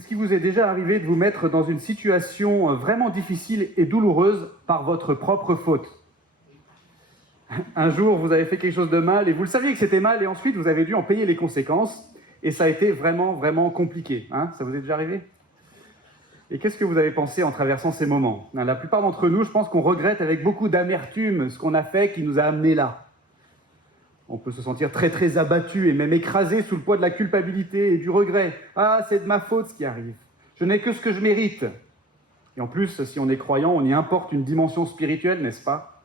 Est-ce qu'il vous est déjà arrivé de vous mettre dans une situation vraiment difficile et douloureuse par votre propre faute ? Un jour, vous avez fait quelque chose de mal et vous le saviez que c'était mal et ensuite vous avez dû en payer les conséquences et ça a été vraiment, vraiment compliqué. Ça vous est déjà arrivé ? Et qu'est-ce que vous avez pensé en traversant ces moments ? La plupart d'entre nous, je pense qu'on regrette avec beaucoup d'amertume ce qu'on a fait qui nous a amenés là. On peut se sentir très très abattu et même écrasé sous le poids de la culpabilité et du regret. Ah, c'est de ma faute ce qui arrive. Je n'ai que ce que je mérite. Et en plus, si on est croyant, on y importe une dimension spirituelle, n'est-ce pas ?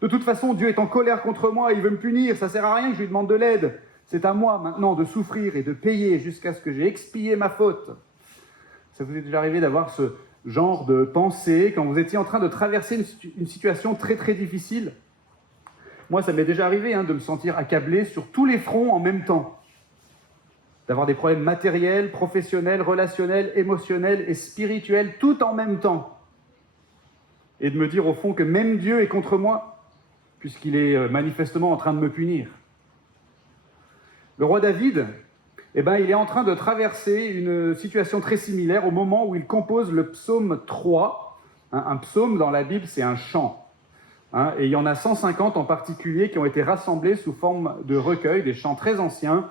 De toute façon, Dieu est en colère contre moi, il veut me punir, ça ne sert à rien que je lui demande de l'aide. C'est à moi maintenant de souffrir et de payer jusqu'à ce que j'ai expié ma faute. Ça vous est déjà arrivé d'avoir ce genre de pensée quand vous étiez en train de traverser une situation très très difficile ? Moi, ça m'est déjà arrivé de me sentir accablé sur tous les fronts en même temps. D'avoir des problèmes matériels, professionnels, relationnels, émotionnels et spirituels, tout en même temps. Et de me dire au fond que même Dieu est contre moi, puisqu'il est manifestement en train de me punir. Le roi David, il est en train de traverser une situation très similaire au moment où il compose le psaume 3. Un psaume dans la Bible, c'est un chant. Et il y en a 150 en particulier qui ont été rassemblés sous forme de recueils, des chants très anciens.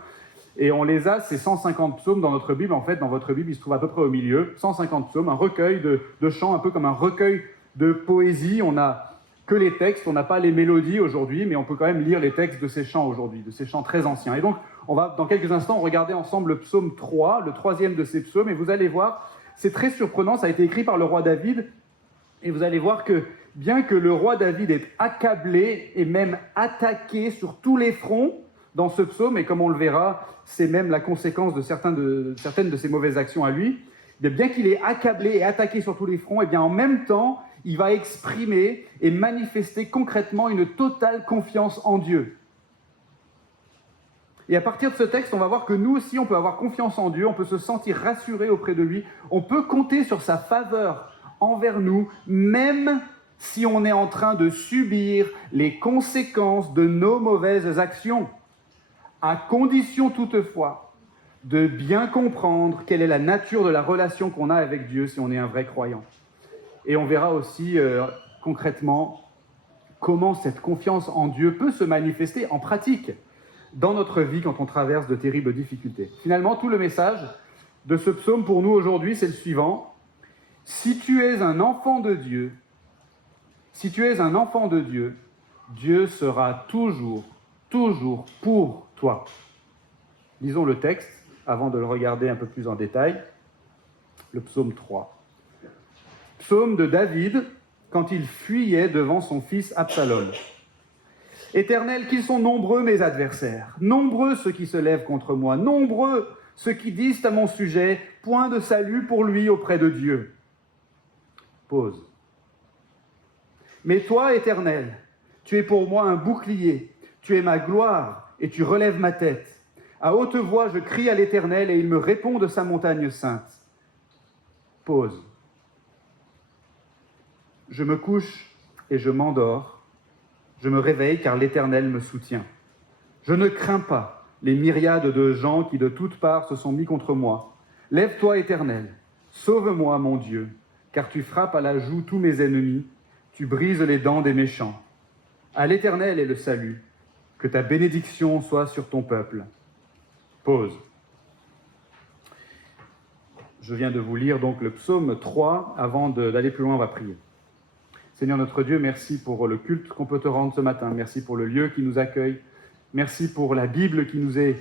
Et on les a, ces 150 psaumes, dans notre Bible. En fait, dans votre Bible, ils se trouvent à peu près au milieu. 150 psaumes, un recueil de chants, un peu comme un recueil de poésie. On n'a que les textes, on n'a pas les mélodies aujourd'hui, mais on peut quand même lire les textes de ces chants aujourd'hui, de ces chants très anciens. Et donc, on va, dans quelques instants, regarder ensemble le psaume 3, le troisième de ces psaumes. Et vous allez voir, c'est très surprenant, ça a été écrit par le roi David. Et vous allez voir que, bien que le roi David est accablé et même attaqué sur tous les fronts dans ce psaume, et comme on le verra, c'est même la conséquence de certaines de ses mauvaises actions à lui, bien qu'il est accablé et attaqué sur tous les fronts, et bien en même temps, il va exprimer et manifester concrètement une totale confiance en Dieu. Et à partir de ce texte, on va voir que nous aussi, on peut avoir confiance en Dieu, on peut se sentir rassuré auprès de lui, on peut compter sur sa faveur envers nous, même si on est en train de subir les conséquences de nos mauvaises actions, à condition toutefois de bien comprendre quelle est la nature de la relation qu'on a avec Dieu si on est un vrai croyant. Et on verra aussi concrètement comment cette confiance en Dieu peut se manifester en pratique dans notre vie quand on traverse de terribles difficultés. Finalement, tout le message de ce psaume pour nous aujourd'hui, c'est le suivant. Si tu es un enfant de Dieu, Dieu sera toujours pour toi. Lisons le texte avant de le regarder un peu plus en détail. Le psaume 3. Psaume de David quand il fuyait devant son fils Absalom. Éternel, qu'ils sont nombreux mes adversaires, nombreux ceux qui se lèvent contre moi, nombreux ceux qui disent à mon sujet, point de salut pour lui auprès de Dieu. Pause. Mais toi, Éternel, tu es pour moi un bouclier, tu es ma gloire et tu relèves ma tête. À haute voix, je crie à l'Éternel et il me répond de sa montagne sainte. Pause. Je me couche et je m'endors. Je me réveille car l'Éternel me soutient. Je ne crains pas les myriades de gens qui de toutes parts se sont mis contre moi. Lève-toi, Éternel, sauve-moi, mon Dieu, car tu frappes à la joue tous mes ennemis, tu brises les dents des méchants. À l'Éternel est le salut, que ta bénédiction soit sur ton peuple. Pause. Je viens de vous lire donc le psaume 3. Avant d'aller plus loin, on va prier. Seigneur notre Dieu, merci pour le culte qu'on peut te rendre ce matin. Merci pour le lieu qui nous accueille. Merci pour la Bible qui nous est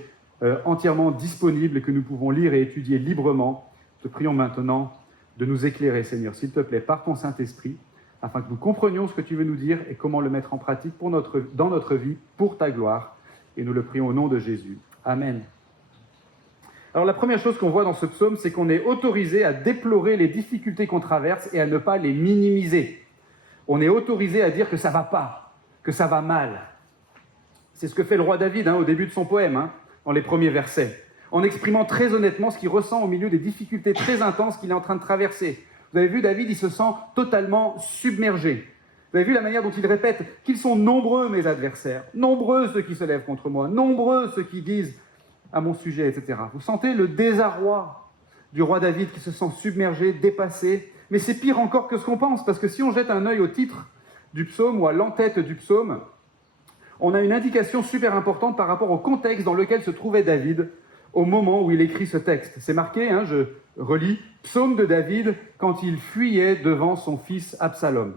entièrement disponible et que nous pouvons lire et étudier librement. Te prions maintenant de nous éclairer, Seigneur, s'il te plaît, par ton Saint-Esprit, afin que nous comprenions ce que tu veux nous dire et comment le mettre en pratique dans notre vie, pour ta gloire. Et nous le prions au nom de Jésus. Amen. Alors la première chose qu'on voit dans ce psaume, c'est qu'on est autorisé à déplorer les difficultés qu'on traverse et à ne pas les minimiser. On est autorisé à dire que ça ne va pas, que ça va mal. C'est ce que fait le roi David au début de son poème, dans les premiers versets, en exprimant très honnêtement ce qu'il ressent au milieu des difficultés très intenses qu'il est en train de traverser. Vous avez vu, David, il se sent totalement submergé. Vous avez vu la manière dont il répète qu'ils sont nombreux mes adversaires, nombreux ceux qui se lèvent contre moi, nombreux ceux qui disent à mon sujet, etc. Vous sentez le désarroi du roi David qui se sent submergé, dépassé. Mais c'est pire encore que ce qu'on pense, parce que si on jette un œil au titre du psaume ou à l'entête du psaume, on a une indication super importante par rapport au contexte dans lequel se trouvait David au moment où il écrit ce texte. C'est marqué, je relis, « Psaume de David quand il fuyait devant son fils Absalom ».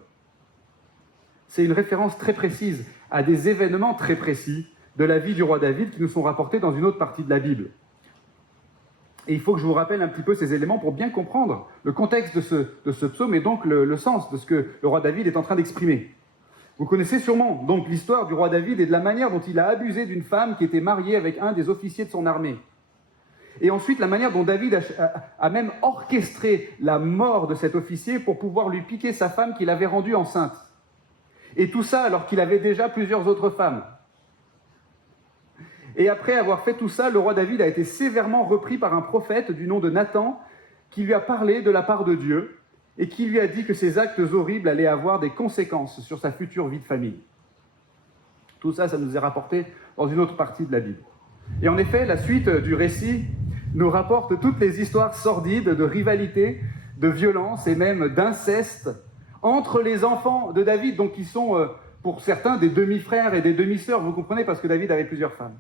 C'est une référence très précise à des événements très précis de la vie du roi David qui nous sont rapportés dans une autre partie de la Bible. Et il faut que je vous rappelle un petit peu ces éléments pour bien comprendre le contexte de ce psaume et donc le sens de ce que le roi David est en train d'exprimer. Vous connaissez sûrement donc l'histoire du roi David et de la manière dont il a abusé d'une femme qui était mariée avec un des officiers de son armée. Et ensuite, la manière dont David a même orchestré la mort de cet officier pour pouvoir lui piquer sa femme qu'il avait rendue enceinte. Et tout ça alors qu'il avait déjà plusieurs autres femmes. Et après avoir fait tout ça, le roi David a été sévèrement repris par un prophète du nom de Nathan qui lui a parlé de la part de Dieu et qui lui a dit que ces actes horribles allaient avoir des conséquences sur sa future vie de famille. Tout ça, ça nous est rapporté dans une autre partie de la Bible. Et en effet, la suite du récit nous rapporte toutes les histoires sordides de rivalité, de violence et même d'inceste entre les enfants de David, donc qui sont pour certains des demi-frères et des demi-sœurs, vous comprenez, parce que David avait plusieurs femmes.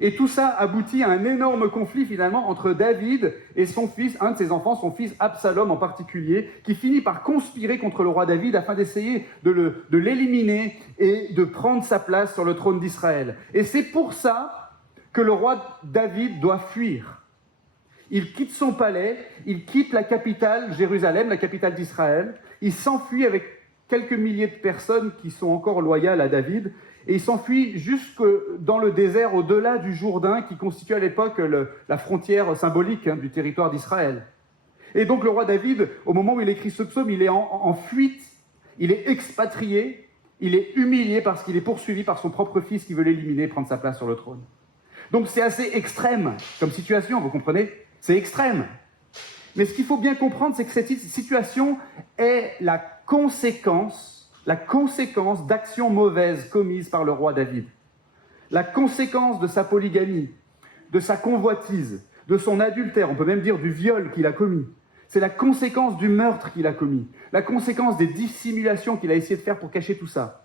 Et tout ça aboutit à un énorme conflit finalement entre David et son fils, un de ses enfants, son fils Absalom en particulier, qui finit par conspirer contre le roi David afin d'essayer de l'éliminer et de prendre sa place sur le trône d'Israël. Et c'est pour ça que le roi David doit fuir. Il quitte son palais, il quitte la capitale, Jérusalem, la capitale d'Israël, il s'enfuit avec quelques milliers de personnes qui sont encore loyales à David, et il s'enfuit jusque dans le désert au-delà du Jourdain, qui constitue à l'époque la frontière symbolique du territoire d'Israël. Et donc le roi David, au moment où il écrit ce psaume, il est en fuite, il est expatrié, il est humilié parce qu'il est poursuivi par son propre fils qui veut l'éliminer et prendre sa place sur le trône. Donc c'est assez extrême comme situation, vous comprenez ? C'est extrême. Mais ce qu'il faut bien comprendre, c'est que cette situation est la conséquence d'actions mauvaises commises par le roi David. La conséquence de sa polygamie, de sa convoitise, de son adultère, on peut même dire du viol qu'il a commis. C'est la conséquence du meurtre qu'il a commis, la conséquence des dissimulations qu'il a essayé de faire pour cacher tout ça.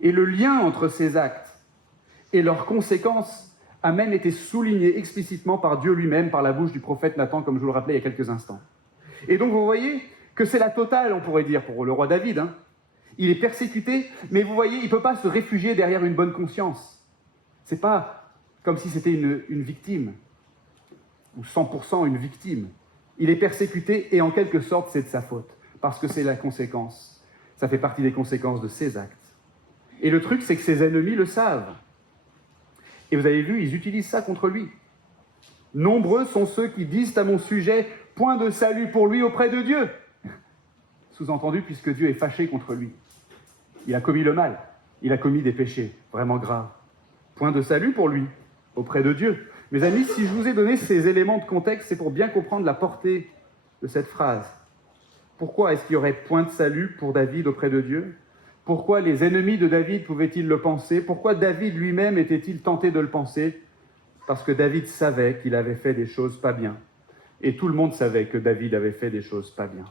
Et le lien entre ces actes et leurs conséquences a même été souligné explicitement par Dieu lui-même, par la bouche du prophète Nathan, comme je vous le rappelais il y a quelques instants. Et donc vous voyez que c'est la totale, on pourrait dire, pour le roi David. Il est persécuté, mais vous voyez, il ne peut pas se réfugier derrière une bonne conscience. Ce n'est pas comme si c'était une victime, ou 100% une victime. Il est persécuté, et en quelque sorte, c'est de sa faute, parce que c'est la conséquence. Ça fait partie des conséquences de ses actes. Et le truc, c'est que ses ennemis le savent. Et vous avez vu, ils utilisent ça contre lui. Nombreux sont ceux qui disent à mon sujet « Point de salut pour lui auprès de Dieu ». Sous-entendu, puisque Dieu est fâché contre lui. Il a commis le mal, il a commis des péchés vraiment graves. Point de salut pour lui auprès de Dieu. Mes amis, si je vous ai donné ces éléments de contexte, c'est pour bien comprendre la portée de cette phrase. Pourquoi est-ce qu'il y aurait point de salut pour David auprès de Dieu ? Pourquoi les ennemis de David pouvaient-ils le penser ? Pourquoi David lui-même était-il tenté de le penser ? Parce que David savait qu'il avait fait des choses pas bien. Et tout le monde savait que David avait fait des choses pas bien.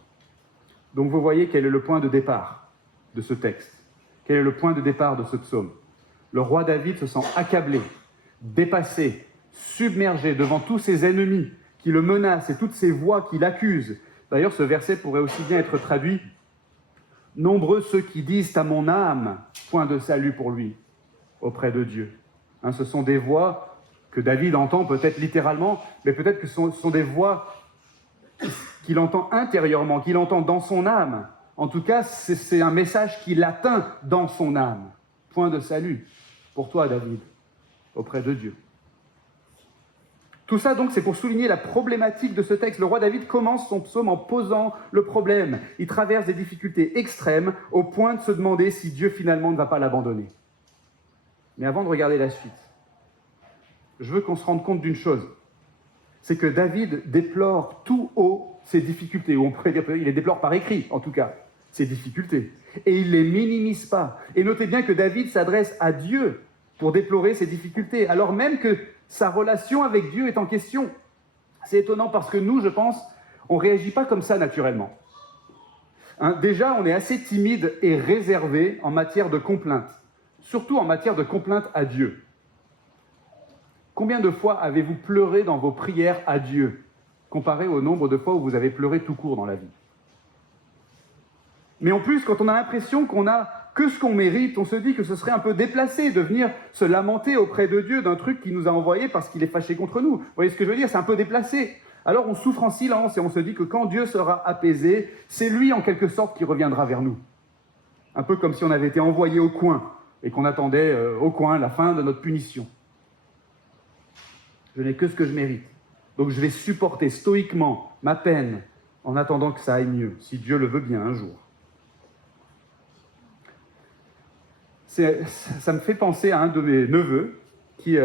Donc vous voyez quel est le point de départ de ce texte. Quel est le point de départ de ce psaume ? Le roi David se sent accablé, dépassé, submergé devant tous ses ennemis qui le menacent et toutes ces voix qui l'accusent. D'ailleurs, ce verset pourrait aussi bien être traduit « Nombreux ceux qui disent à mon âme, point de salut pour lui, auprès de Dieu. » Ce sont des voix que David entend peut-être littéralement, mais peut-être que ce sont des voix qu'il entend intérieurement, qu'il entend dans son âme. En tout cas, c'est un message qui l'atteint dans son âme. Point de salut pour toi, David, auprès de Dieu. Tout ça, donc, c'est pour souligner la problématique de ce texte. Le roi David commence son psaume en posant le problème. Il traverse des difficultés extrêmes au point de se demander si Dieu, finalement, ne va pas l'abandonner. Mais avant de regarder la suite, je veux qu'on se rende compte d'une chose. C'est que David déplore tout haut ses difficultés, ou on pourrait dire qu'il les déplore par écrit, en tout cas, ses difficultés. Et il ne les minimise pas. Et notez bien que David s'adresse à Dieu pour déplorer ses difficultés, alors même que sa relation avec Dieu est en question. C'est étonnant parce que nous, je pense, on ne réagit pas comme ça naturellement. Déjà, on est assez timide et réservé en matière de complainte, surtout en matière de complainte à Dieu. Combien de fois avez-vous pleuré dans vos prières à Dieu, comparé au nombre de fois où vous avez pleuré tout court dans la vie? Mais en plus, quand on a l'impression qu'on n'a que ce qu'on mérite, on se dit que ce serait un peu déplacé de venir se lamenter auprès de Dieu d'un truc qu'il nous a envoyé parce qu'il est fâché contre nous. Vous voyez ce que je veux dire? C'est un peu déplacé. Alors on souffre en silence et on se dit que quand Dieu sera apaisé, c'est lui en quelque sorte qui reviendra vers nous. Un peu comme si on avait été envoyé au coin et qu'on attendait au coin la fin de notre punition. Je n'ai que ce que je mérite. Donc je vais supporter stoïquement ma peine en attendant que ça aille mieux, si Dieu le veut bien un jour. Ça me fait penser à un de mes neveux qui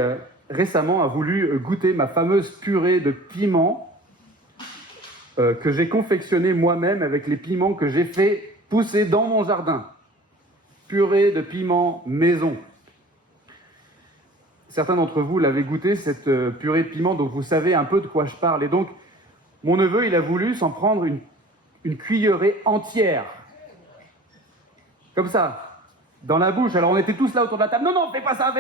récemment a voulu goûter ma fameuse purée de piment que j'ai confectionnée moi-même avec les piments que j'ai fait pousser dans mon jardin. Purée de piment maison. Certains d'entre vous l'avaient goûté, cette purée de piment, donc vous savez un peu de quoi je parle. Et donc, mon neveu, il a voulu s'en prendre une cuillerée entière. Comme ça, dans la bouche. Alors on était tous là autour de la table. Non, non, fais pas ça,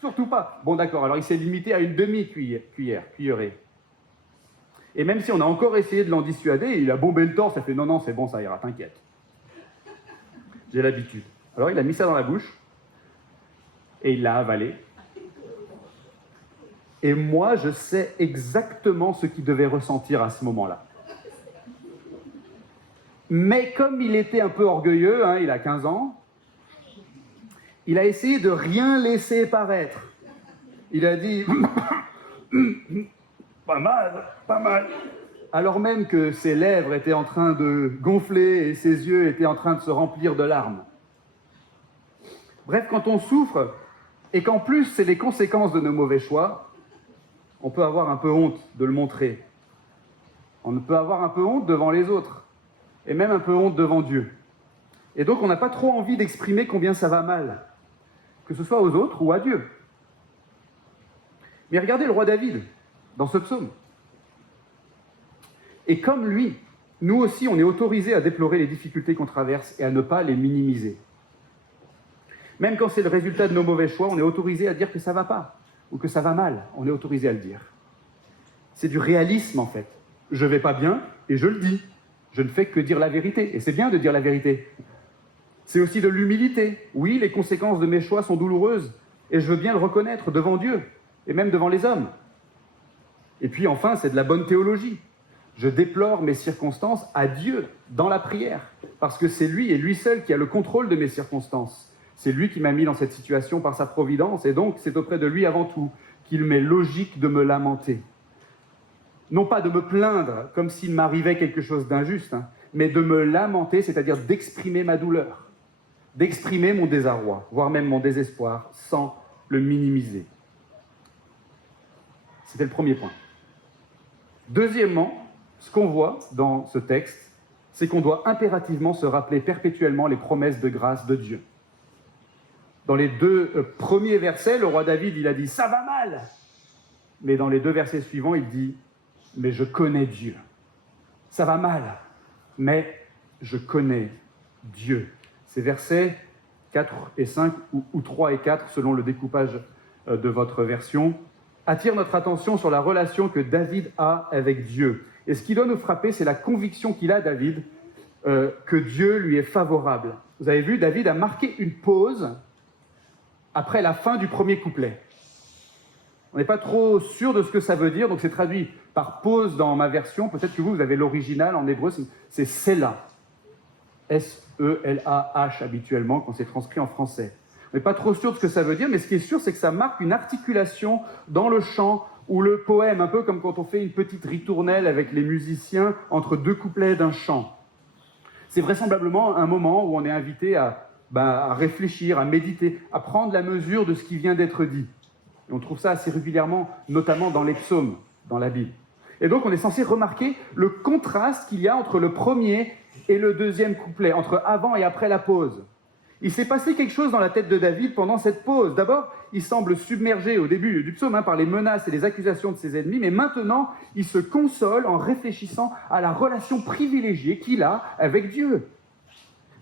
surtout pas. Bon, d'accord, alors il s'est limité à une demi-cuillerée. Et même si on a encore essayé de l'en dissuader, il a bombé le torse, il a fait non, non, c'est bon, ça ira, t'inquiète. J'ai l'habitude. Alors il a mis ça dans la bouche, et il l'a avalé. Et moi, je sais exactement ce qu'il devait ressentir à ce moment-là. Mais comme il était un peu orgueilleux, il a 15 ans, il a essayé de rien laisser paraître. Il a dit « pas mal », alors même que ses lèvres étaient en train de gonfler et ses yeux étaient en train de se remplir de larmes. Bref, quand on souffre, et qu'en plus c'est les conséquences de nos mauvais choix, on peut avoir un peu honte de le montrer. On peut avoir un peu honte devant les autres, et même un peu honte devant Dieu. Et donc on n'a pas trop envie d'exprimer combien ça va mal, que ce soit aux autres ou à Dieu. Mais regardez le roi David, dans ce psaume. Et comme lui, nous aussi, on est autorisés à déplorer les difficultés qu'on traverse et à ne pas les minimiser. Même quand c'est le résultat de nos mauvais choix, on est autorisé à dire que ça ne va pas, ou que ça va mal, on est autorisé à le dire. C'est du réalisme, en fait. Je ne vais pas bien, et je le dis. Je ne fais que dire la vérité, et c'est bien de dire la vérité. C'est aussi de l'humilité. Oui, les conséquences de mes choix sont douloureuses, et je veux bien le reconnaître devant Dieu, et même devant les hommes. Et puis enfin, c'est de la bonne théologie. Je déplore mes circonstances à Dieu, dans la prière, parce que c'est lui et lui seul qui a le contrôle de mes circonstances. C'est lui qui m'a mis dans cette situation par sa providence, et donc c'est auprès de lui avant tout qu'il m'est logique de me lamenter. Non pas de me plaindre comme s'il m'arrivait quelque chose d'injuste, mais de me lamenter, c'est-à-dire d'exprimer ma douleur, d'exprimer mon désarroi, voire même mon désespoir, sans le minimiser. C'était le premier point. Deuxièmement, ce qu'on voit dans ce texte, c'est qu'on doit impérativement se rappeler perpétuellement les promesses de grâce de Dieu. Dans les deux premiers versets, le roi David, il a dit « ça va mal ». Mais dans les deux versets suivants, il dit « mais je connais Dieu ». Ça va mal, mais je connais Dieu. Ces versets 4 et 5, ou 3 et 4, selon le découpage de votre version, attirent notre attention sur la relation que David a avec Dieu. Et ce qui doit nous frapper, c'est la conviction qu'il a, David, que Dieu lui est favorable. Vous avez vu, David a marqué une pause après la fin du premier couplet. On n'est pas trop sûr de ce que ça veut dire, donc c'est traduit par pause dans ma version. Peut-être que vous avez l'original en hébreu, c'est Selah. S-E-L-A-H habituellement, quand c'est transcrit en français. On n'est pas trop sûr de ce que ça veut dire, mais ce qui est sûr, c'est que ça marque une articulation dans le chant ou le poème, un peu comme quand on fait une petite ritournelle avec les musiciens entre deux couplets d'un chant. C'est vraisemblablement un moment où on est invité à réfléchir, à méditer, à prendre la mesure de ce qui vient d'être dit. Et on trouve ça assez régulièrement, notamment dans les psaumes, dans la Bible. Et donc on est censé remarquer le contraste qu'il y a entre le premier et le deuxième couplet, entre avant et après la pause. Il s'est passé quelque chose dans la tête de David pendant cette pause. D'abord, il semble submergé au début du psaume par les menaces et les accusations de ses ennemis, mais maintenant, il se console en réfléchissant à la relation privilégiée qu'il a avec Dieu.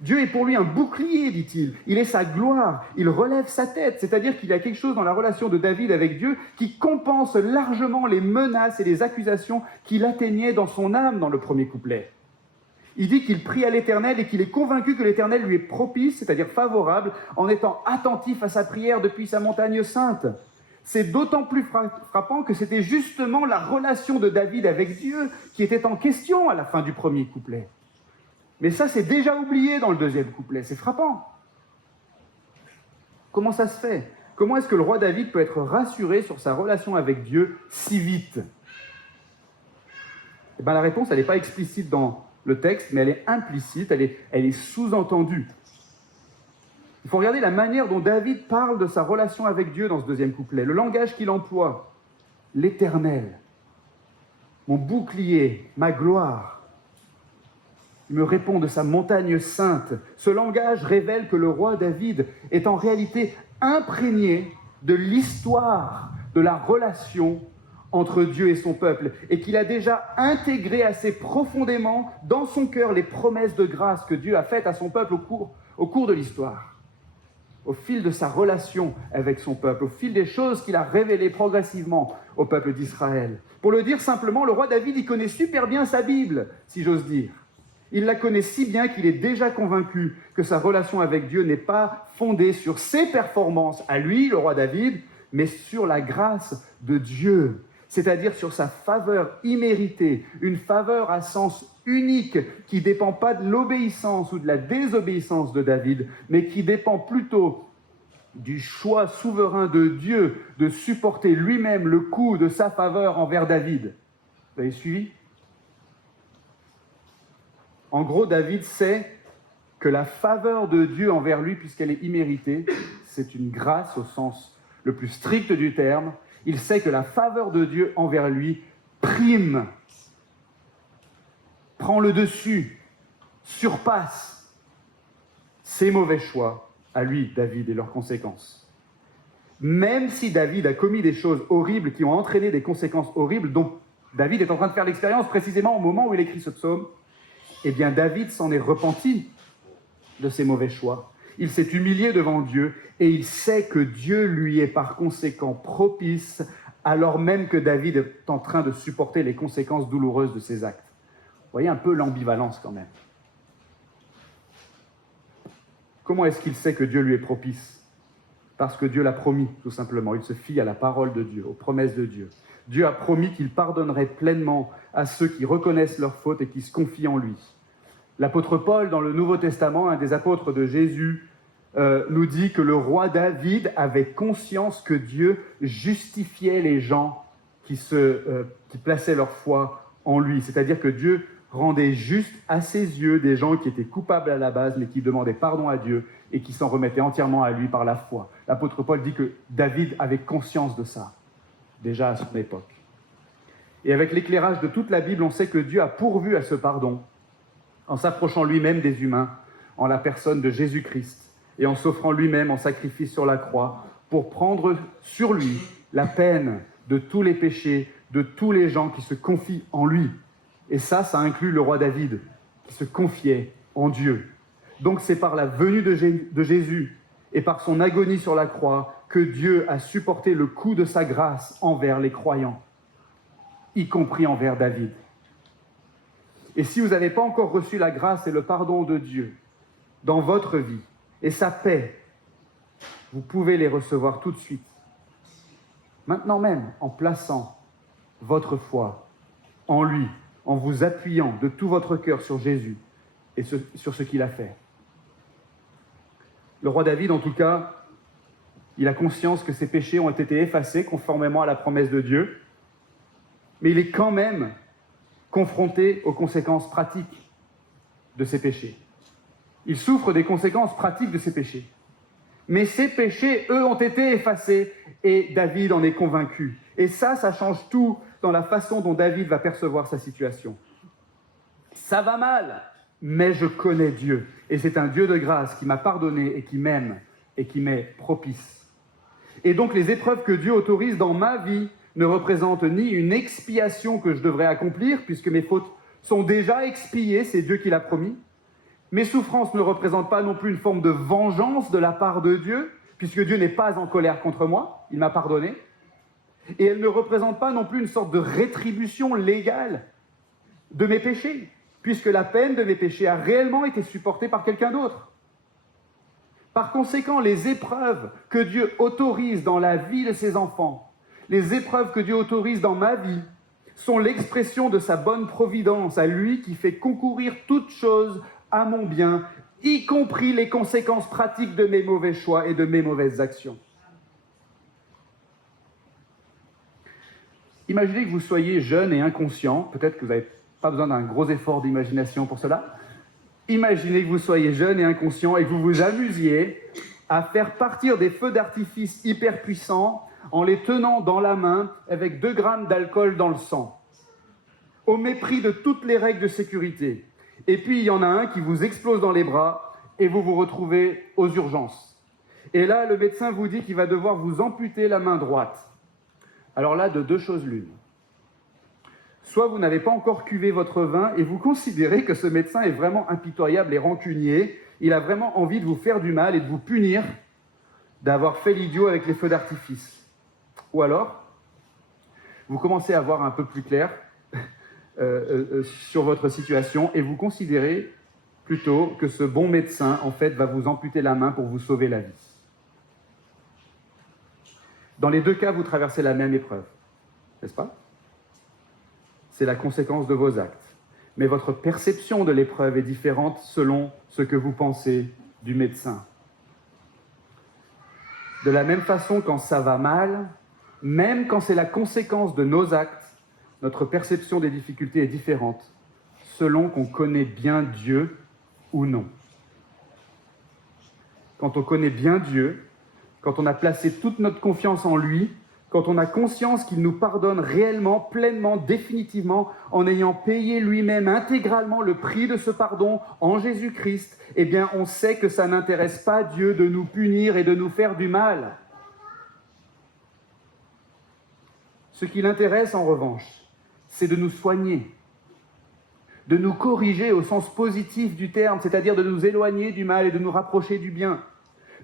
Dieu est pour lui un bouclier, dit-il. Il est sa gloire, il relève sa tête. C'est-à-dire qu'il y a quelque chose dans la relation de David avec Dieu qui compense largement les menaces et les accusations qu'il atteignait dans son âme dans le premier couplet. Il dit qu'il prie à l'Éternel et qu'il est convaincu que l'Éternel lui est propice, c'est-à-dire favorable, en étant attentif à sa prière depuis sa montagne sainte. C'est d'autant plus frappant que c'était justement la relation de David avec Dieu qui était en question à la fin du premier couplet. Mais ça, c'est déjà oublié dans le deuxième couplet. C'est frappant. Comment ça se fait ? Comment est-ce que le roi David peut être rassuré sur sa relation avec Dieu si vite ? Eh bien, la réponse, elle n'est pas explicite dans le texte, mais elle est implicite, elle est sous-entendue. Il faut regarder la manière dont David parle de sa relation avec Dieu dans ce deuxième couplet, le langage qu'il emploie. L'Éternel, mon bouclier, ma gloire. Il me répond de sa montagne sainte. Ce langage révèle que le roi David est en réalité imprégné de l'histoire, de la relation entre Dieu et son peuple, et qu'il a déjà intégré assez profondément dans son cœur les promesses de grâce que Dieu a faites à son peuple au cours de l'histoire, au fil de sa relation avec son peuple, au fil des choses qu'il a révélées progressivement au peuple d'Israël. Pour le dire simplement, le roi David, il connaît super bien sa Bible, si j'ose dire. Il la connaît si bien qu'il est déjà convaincu que sa relation avec Dieu n'est pas fondée sur ses performances à lui, le roi David, mais sur la grâce de Dieu, c'est-à-dire sur sa faveur imméritée, une faveur à sens unique qui ne dépend pas de l'obéissance ou de la désobéissance de David, mais qui dépend plutôt du choix souverain de Dieu de supporter lui-même le coup de sa faveur envers David. Vous avez suivi ? En gros, David sait que la faveur de Dieu envers lui, puisqu'elle est imméritée, c'est une grâce au sens le plus strict du terme. Il sait que la faveur de Dieu envers lui prime, prend le dessus, surpasse ses mauvais choix à lui, David, et leurs conséquences. Même si David a commis des choses horribles qui ont entraîné des conséquences horribles, dont David est en train de faire l'expérience précisément au moment où il écrit ce psaume, eh bien David s'en est repenti de ses mauvais choix. Il s'est humilié devant Dieu et il sait que Dieu lui est par conséquent propice alors même que David est en train de supporter les conséquences douloureuses de ses actes. Vous voyez un peu l'ambivalence quand même. Comment est-ce qu'il sait que Dieu lui est propice ? Parce que Dieu l'a promis, tout simplement. Il se fie à la parole de Dieu, aux promesses de Dieu. Dieu a promis qu'il pardonnerait pleinement à ceux qui reconnaissent leurs fautes et qui se confient en lui. L'apôtre Paul, dans le Nouveau Testament, un des apôtres de Jésus, nous dit que le roi David avait conscience que Dieu justifiait les gens qui plaçaient leur foi en lui. C'est-à-dire que Dieu rendait juste à ses yeux des gens qui étaient coupables à la base, mais qui demandaient pardon à Dieu et qui s'en remettaient entièrement à lui par la foi. L'apôtre Paul dit que David avait conscience de ça, déjà à son époque. Et avec l'éclairage de toute la Bible, on sait que Dieu a pourvu à ce pardon en s'approchant lui-même des humains, en la personne de Jésus-Christ, et en s'offrant lui-même en sacrifice sur la croix, pour prendre sur lui la peine de tous les péchés, de tous les gens qui se confient en lui. Et ça inclut le roi David, qui se confiait en Dieu. Donc c'est par la venue de Jésus et par son agonie sur la croix que Dieu a supporté le coup de sa grâce envers les croyants, y compris envers David. Et si vous n'avez pas encore reçu la grâce et le pardon de Dieu dans votre vie, et sa paix, vous pouvez les recevoir tout de suite. Maintenant même, en plaçant votre foi en lui, en vous appuyant de tout votre cœur sur Jésus et sur ce qu'il a fait. Le roi David, en tout cas, il a conscience que ses péchés ont été effacés conformément à la promesse de Dieu, mais il est quand même confronté aux conséquences pratiques de ses péchés. Il souffre des conséquences pratiques de ses péchés. Mais ses péchés, eux, ont été effacés et David en est convaincu. Et ça change tout dans la façon dont David va percevoir sa situation. Ça va mal, mais je connais Dieu. Et c'est un Dieu de grâce qui m'a pardonné et qui m'aime et qui m'est propice. Et donc les épreuves que Dieu autorise dans ma vie ne représentent ni une expiation que je devrais accomplir, puisque mes fautes sont déjà expiées, c'est Dieu qui l'a promis. Mes souffrances ne représentent pas non plus une forme de vengeance de la part de Dieu, puisque Dieu n'est pas en colère contre moi, il m'a pardonné. Et elles ne représentent pas non plus une sorte de rétribution légale de mes péchés, puisque la peine de mes péchés a réellement été supportée par quelqu'un d'autre. Par conséquent, les épreuves que Dieu autorise dans la vie de ses enfants, les épreuves que Dieu autorise dans ma vie, sont l'expression de sa bonne providence à lui qui fait concourir toutes choses à mon bien, y compris les conséquences pratiques de mes mauvais choix et de mes mauvaises actions. Imaginez que vous soyez jeune et inconscient, peut-être que vous n'avez pas besoin d'un gros effort d'imagination pour cela. Imaginez que vous soyez jeune et inconscient et que vous vous amusiez à faire partir des feux d'artifice hyper puissants en les tenant dans la main avec 2 grammes d'alcool dans le sang, au mépris de toutes les règles de sécurité. Et puis il y en a un qui vous explose dans les bras et vous vous retrouvez aux urgences. Et là, le médecin vous dit qu'il va devoir vous amputer la main droite. Alors là, de 2 choses l'une. Soit vous n'avez pas encore cuvé votre vin et vous considérez que ce médecin est vraiment impitoyable et rancunier, il a vraiment envie de vous faire du mal et de vous punir d'avoir fait l'idiot avec les feux d'artifice. Ou alors, vous commencez à voir un peu plus clair sur votre situation et vous considérez plutôt que ce bon médecin, en fait, va vous amputer la main pour vous sauver la vie. Dans les 2 cas, vous traversez la même épreuve, n'est-ce pas ? C'est la conséquence de vos actes. Mais votre perception de l'épreuve est différente selon ce que vous pensez du médecin. De la même façon, quand ça va mal, même quand c'est la conséquence de nos actes, notre perception des difficultés est différente selon qu'on connaît bien Dieu ou non. Quand on connaît bien Dieu, quand on a placé toute notre confiance en lui, quand on a conscience qu'il nous pardonne réellement, pleinement, définitivement, en ayant payé lui-même intégralement le prix de ce pardon en Jésus-Christ, eh bien on sait que ça n'intéresse pas Dieu de nous punir et de nous faire du mal. Ce qui l'intéresse en revanche, c'est de nous soigner, de nous corriger au sens positif du terme, c'est-à-dire de nous éloigner du mal et de nous rapprocher du bien,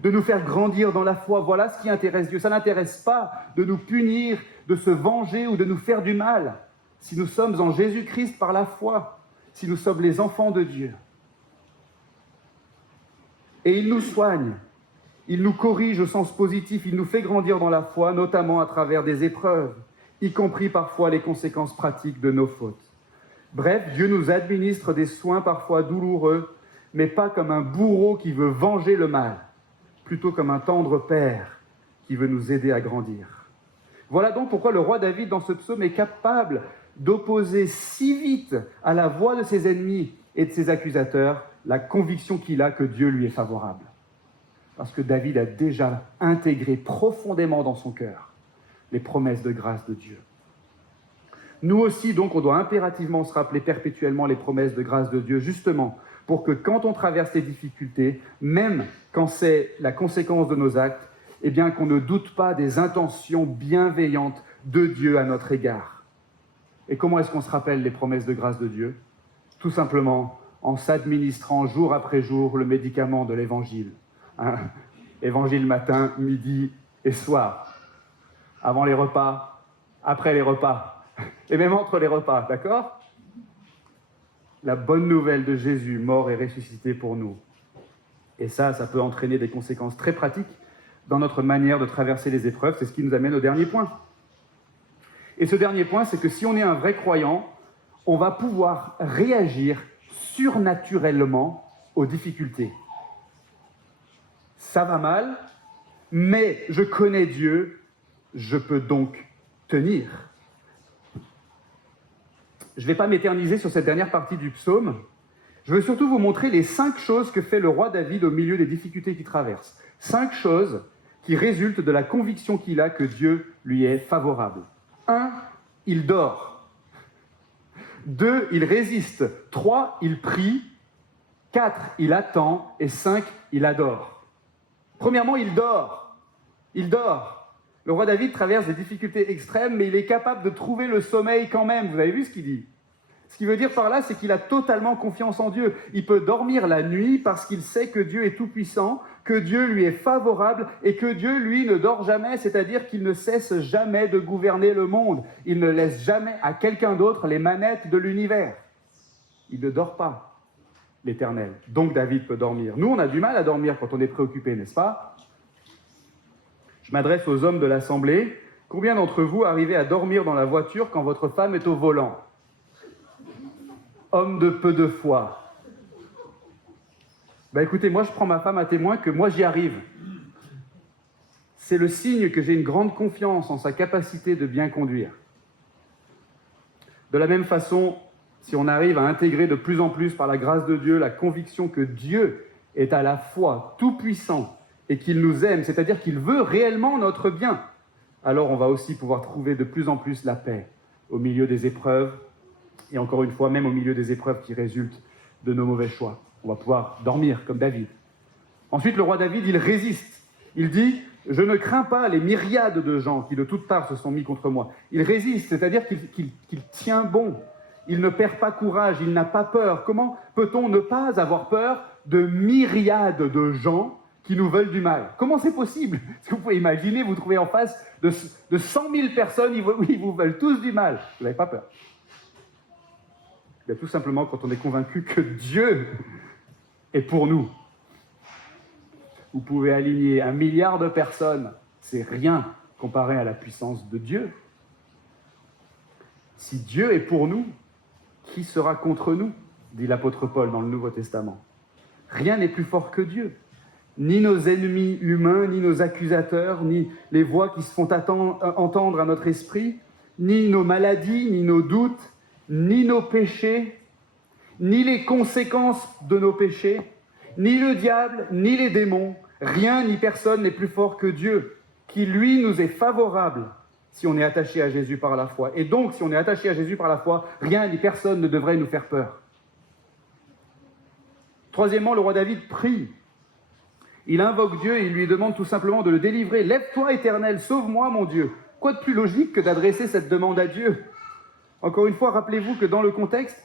de nous faire grandir dans la foi. Voilà ce qui intéresse Dieu. Ça n'intéresse pas de nous punir, de se venger ou de nous faire du mal. Si nous sommes en Jésus-Christ par la foi, si nous sommes les enfants de Dieu. Et il nous soigne, il nous corrige au sens positif, il nous fait grandir dans la foi, notamment à travers des épreuves, y compris parfois les conséquences pratiques de nos fautes. Bref, Dieu nous administre des soins parfois douloureux, mais pas comme un bourreau qui veut venger le mal, plutôt comme un tendre père qui veut nous aider à grandir. Voilà donc pourquoi le roi David, dans ce psaume, est capable d'opposer si vite à la voix de ses ennemis et de ses accusateurs la conviction qu'il a que Dieu lui est favorable. Parce que David a déjà intégré profondément dans son cœur les promesses de grâce de Dieu. Nous aussi, donc, on doit impérativement se rappeler perpétuellement les promesses de grâce de Dieu, justement, pour que quand on traverse les difficultés, même quand c'est la conséquence de nos actes, eh bien qu'on ne doute pas des intentions bienveillantes de Dieu à notre égard. Et comment est-ce qu'on se rappelle les promesses de grâce de Dieu ? Tout simplement en s'administrant jour après jour le médicament de l'Évangile. Évangile matin, midi et soir. Avant les repas, après les repas, et même entre les repas, d'accord ? La bonne nouvelle de Jésus, mort et ressuscité pour nous. Et ça peut entraîner des conséquences très pratiques dans notre manière de traverser les épreuves. C'est ce qui nous amène au dernier point. Et ce dernier point, c'est que si on est un vrai croyant, on va pouvoir réagir surnaturellement aux difficultés. Ça va mal, mais je connais Dieu, je peux donc tenir. Je ne vais pas m'éterniser sur cette dernière partie du psaume. Je veux surtout vous montrer les 5 choses que fait le roi David au milieu des difficultés qu'il traverse. 5 choses qui résultent de la conviction qu'il a que Dieu lui est favorable. 1, il dort. 2, il résiste. 3, il prie. 4, il attend. Et 5, il adore. Premièrement, il dort. Il dort. Le roi David traverse des difficultés extrêmes, mais il est capable de trouver le sommeil quand même. Vous avez vu ce qu'il dit? Ce qu'il veut dire par là, c'est qu'il a totalement confiance en Dieu. Il peut dormir la nuit parce qu'il sait que Dieu est tout-puissant, que Dieu lui est favorable et que Dieu, lui, ne dort jamais, c'est-à-dire qu'il ne cesse jamais de gouverner le monde. Il ne laisse jamais à quelqu'un d'autre les manettes de l'univers. Il ne dort pas, l'Éternel. Donc David peut dormir. Nous, on a du mal à dormir quand on est préoccupé, n'est-ce pas? Je m'adresse aux hommes de l'Assemblée. Combien d'entre vous arrivez à dormir dans la voiture quand votre femme est au volant? Homme de peu de foi. Écoutez, moi je prends ma femme à témoin que moi j'y arrive. C'est le signe que j'ai une grande confiance en sa capacité de bien conduire. De la même façon, si on arrive à intégrer de plus en plus par la grâce de Dieu la conviction que Dieu est à la fois tout-puissant et qu'il nous aime, c'est-à-dire qu'il veut réellement notre bien, alors on va aussi pouvoir trouver de plus en plus la paix au milieu des épreuves, et encore une fois, même au milieu des épreuves qui résultent de nos mauvais choix. On va pouvoir dormir comme David. Ensuite, le roi David, il résiste. Il dit « Je ne crains pas les myriades de gens qui de toutes parts se sont mis contre moi. » Il résiste, c'est-à-dire qu'il tient bon. Il ne perd pas courage, il n'a pas peur. Comment peut-on ne pas avoir peur de myriades de gens qui nous veulent du mal? Comment c'est possible? Est-ce que vous pouvez imaginer, vous trouvez en face de 100 000 personnes, ils vous veulent tous du mal. Vous n'avez pas peur. Tout simplement quand on est convaincu que Dieu est pour nous. Vous pouvez aligner 1 milliard de personnes, c'est rien comparé à la puissance de Dieu. Si Dieu est pour nous, qui sera contre nous? Dit l'apôtre Paul dans le Nouveau Testament. Rien n'est plus fort que Dieu. Ni nos ennemis humains, ni nos accusateurs, ni les voix qui se font entendre à notre esprit, ni nos maladies, ni nos doutes, ni nos péchés, ni les conséquences de nos péchés, ni le diable, ni les démons, rien ni personne n'est plus fort que Dieu, qui lui nous est favorable si on est attaché à Jésus par la foi. Et donc, si on est attaché à Jésus par la foi, rien ni personne ne devrait nous faire peur. Troisièmement, le roi David prie. Il invoque Dieu et il lui demande tout simplement de le délivrer. « Lève-toi, Éternel, sauve-moi, mon Dieu !» Quoi de plus logique que d'adresser cette demande à Dieu? Encore une fois, rappelez-vous que dans le contexte,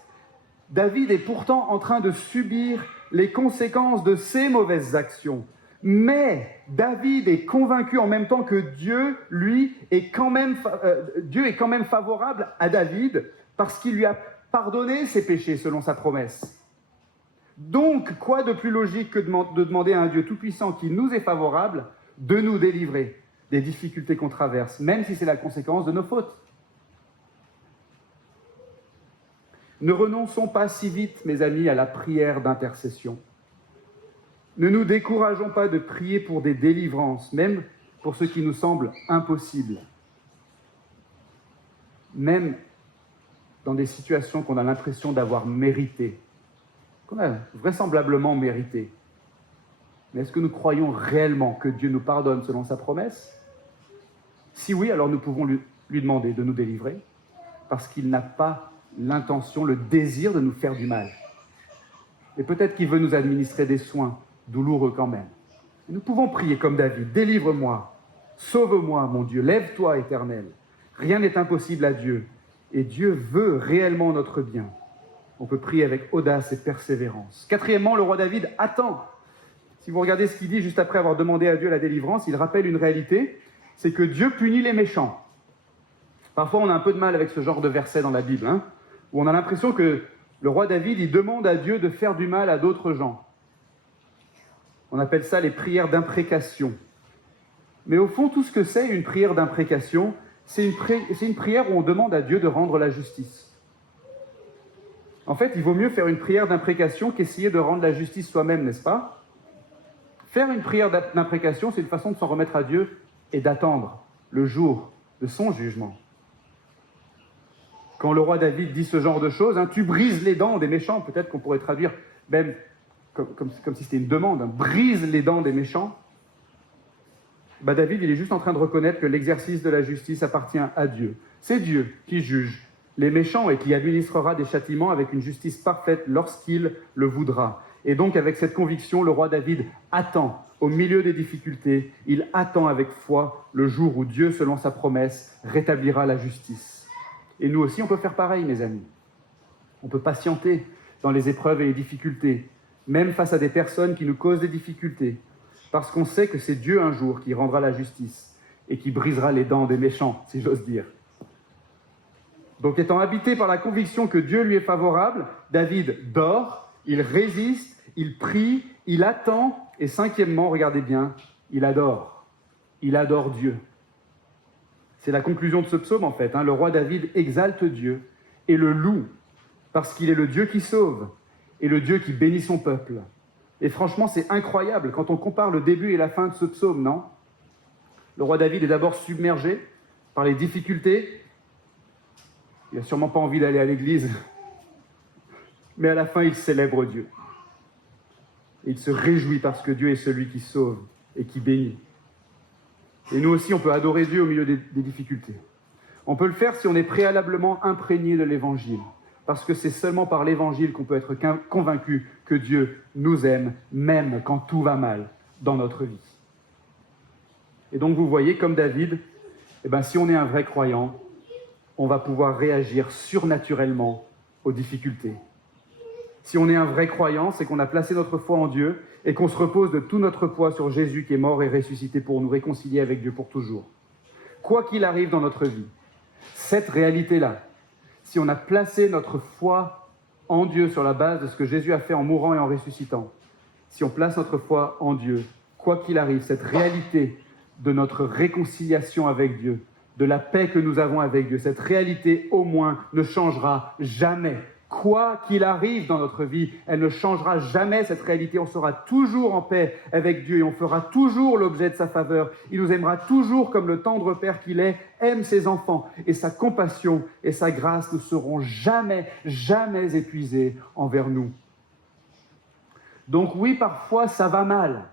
David est pourtant en train de subir les conséquences de ses mauvaises actions. Mais David est convaincu en même temps que Dieu, lui, est quand même favorable à David parce qu'il lui a pardonné ses péchés selon sa promesse. Donc, quoi de plus logique que de demander à un Dieu tout-puissant qui nous est favorable de nous délivrer des difficultés qu'on traverse, même si c'est la conséquence de nos fautes? Ne renonçons pas si vite, mes amis, à la prière d'intercession. Ne nous décourageons pas de prier pour des délivrances, même pour ce qui nous semble impossible. Même dans des situations qu'on a l'impression d'avoir méritées, qu'on a vraisemblablement méritées. Mais est-ce que nous croyons réellement que Dieu nous pardonne selon sa promesse? Si oui, alors nous pouvons lui demander de nous délivrer, parce qu'il n'a pas l'intention, le désir de nous faire du mal. Et peut-être qu'il veut nous administrer des soins douloureux quand même. Et nous pouvons prier comme David, « Délivre-moi, sauve-moi, mon Dieu, lève-toi, Éternel. » Rien n'est impossible à Dieu, et Dieu veut réellement notre bien. On peut prier avec audace et persévérance. Quatrièmement, le roi David attend. Si vous regardez ce qu'il dit juste après avoir demandé à Dieu la délivrance, il rappelle une réalité, c'est que Dieu punit les méchants. Parfois, on a un peu de mal avec ce genre de verset dans la Bible, où on a l'impression que le roi David, il demande à Dieu de faire du mal à d'autres gens. On appelle ça les prières d'imprécation. Mais au fond, tout ce que c'est une prière d'imprécation, c'est une prière où on demande à Dieu de rendre la justice. En fait, il vaut mieux faire une prière d'imprécation qu'essayer de rendre la justice soi-même, n'est-ce pas? Faire une prière d'imprécation, c'est une façon de s'en remettre à Dieu et d'attendre le jour de son jugement. Quand le roi David dit ce genre de choses, tu brises les dents des méchants, peut-être qu'on pourrait traduire même comme si c'était une demande, brise les dents des méchants. David, il est juste en train de reconnaître que l'exercice de la justice appartient à Dieu. C'est Dieu qui juge les méchants et qui administrera des châtiments avec une justice parfaite lorsqu'il le voudra. Et donc, avec cette conviction, le roi David attend, au milieu des difficultés, il attend avec foi le jour où Dieu, selon sa promesse, rétablira la justice. Et nous aussi, on peut faire pareil, mes amis. On peut patienter dans les épreuves et les difficultés, même face à des personnes qui nous causent des difficultés, parce qu'on sait que c'est Dieu un jour qui rendra la justice et qui brisera les dents des méchants, si j'ose dire. Donc, étant habité par la conviction que Dieu lui est favorable, David dort, il résiste, il prie, il attend, et cinquièmement, regardez bien, il adore. Il adore Dieu. C'est la conclusion de ce psaume, en fait. Le roi David exalte Dieu et le loue, parce qu'il est le Dieu qui sauve et le Dieu qui bénit son peuple. Et franchement, c'est incroyable quand on compare le début et la fin de ce psaume, non ? Le roi David est d'abord submergé par les difficultés. Il n'a sûrement pas envie d'aller à l'église. Mais à la fin, il célèbre Dieu. Et il se réjouit parce que Dieu est celui qui sauve et qui bénit. Et nous aussi, on peut adorer Dieu au milieu des difficultés. On peut le faire si on est préalablement imprégné de l'Évangile. Parce que c'est seulement par l'Évangile qu'on peut être convaincu que Dieu nous aime, même quand tout va mal dans notre vie. Et donc vous voyez, comme David, si on est un vrai croyant, on va pouvoir réagir surnaturellement aux difficultés. Si on est un vrai croyant, c'est qu'on a placé notre foi en Dieu et qu'on se repose de tout notre poids sur Jésus qui est mort et ressuscité pour nous réconcilier avec Dieu pour toujours. Quoi qu'il arrive dans notre vie, cette réalité-là, si on a placé notre foi en Dieu sur la base de ce que Jésus a fait en mourant et en ressuscitant, si on place notre foi en Dieu, quoi qu'il arrive, cette réalité de notre réconciliation avec Dieu, de la paix que nous avons avec Dieu, cette réalité au moins ne changera jamais. Quoi qu'il arrive dans notre vie, elle ne changera jamais cette réalité. On sera toujours en paix avec Dieu et on fera toujours l'objet de sa faveur. Il nous aimera toujours comme le tendre Père qu'il est, aime ses enfants. Et sa compassion et sa grâce ne seront jamais, jamais épuisées envers nous. Donc oui, parfois ça va mal.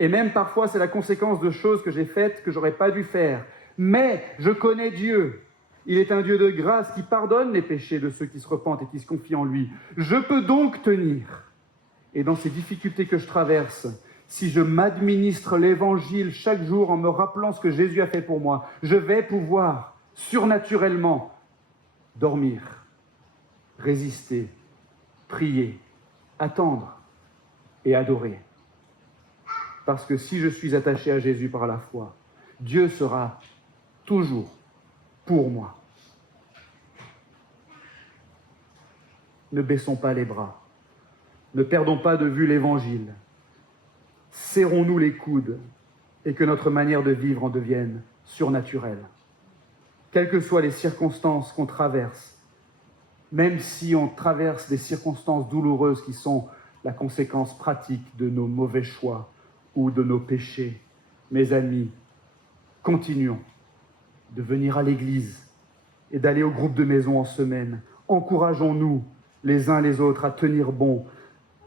Et même parfois c'est la conséquence de choses que j'ai faites que j'aurais pas dû faire. Mais je connais Dieu. Il est un Dieu de grâce qui pardonne les péchés de ceux qui se repentent et qui se confient en lui. Je peux donc tenir. Et dans ces difficultés que je traverse, si je m'administre l'Évangile chaque jour en me rappelant ce que Jésus a fait pour moi, je vais pouvoir surnaturellement dormir, résister, prier, attendre et adorer. Parce que si je suis attaché à Jésus par la foi, Dieu sera toujours pour moi. Ne baissons pas les bras. Ne perdons pas de vue l'Évangile. Serrons-nous les coudes et que notre manière de vivre en devienne surnaturelle. Quelles que soient les circonstances qu'on traverse, même si on traverse des circonstances douloureuses qui sont la conséquence pratique de nos mauvais choix ou de nos péchés, mes amis, continuons de venir à l'église et d'aller au groupe de maison en semaine. Encourageons-nous les uns les autres à tenir bon.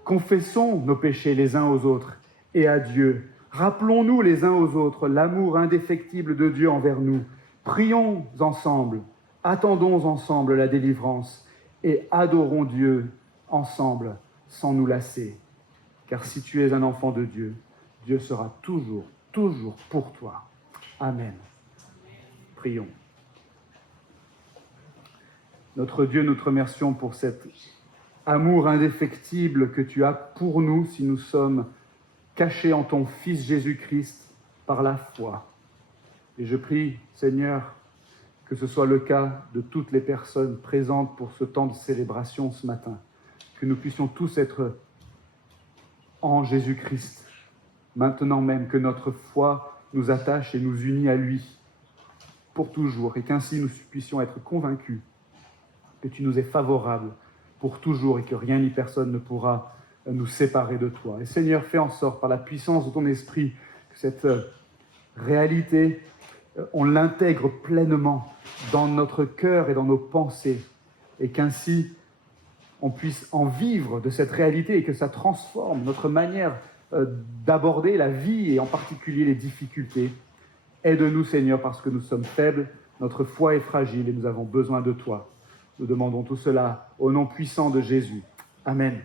Confessons nos péchés les uns aux autres et à Dieu. Rappelons-nous les uns aux autres l'amour indéfectible de Dieu envers nous. Prions ensemble, attendons ensemble la délivrance et adorons Dieu ensemble sans nous lasser. Car si tu es un enfant de Dieu, Dieu sera toujours, toujours pour toi. Amen. Prions. Notre Dieu, nous te remercions pour cet amour indéfectible que tu as pour nous si nous sommes cachés en ton Fils Jésus-Christ par la foi. Et je prie, Seigneur, que ce soit le cas de toutes les personnes présentes pour ce temps de célébration ce matin, que nous puissions tous être en Jésus-Christ, maintenant même que notre foi nous attache et nous unit à lui pour toujours, et qu'ainsi nous puissions être convaincus que tu nous es favorable pour toujours et que rien ni personne ne pourra nous séparer de toi. Et Seigneur, fais en sorte, par la puissance de ton esprit, que cette réalité, on l'intègre pleinement dans notre cœur et dans nos pensées, et qu'ainsi on puisse en vivre de cette réalité et que ça transforme notre manière d'aborder la vie et en particulier les difficultés. Aide-nous, Seigneur, parce que nous sommes faibles, notre foi est fragile et nous avons besoin de toi. Nous demandons tout cela au nom puissant de Jésus. Amen.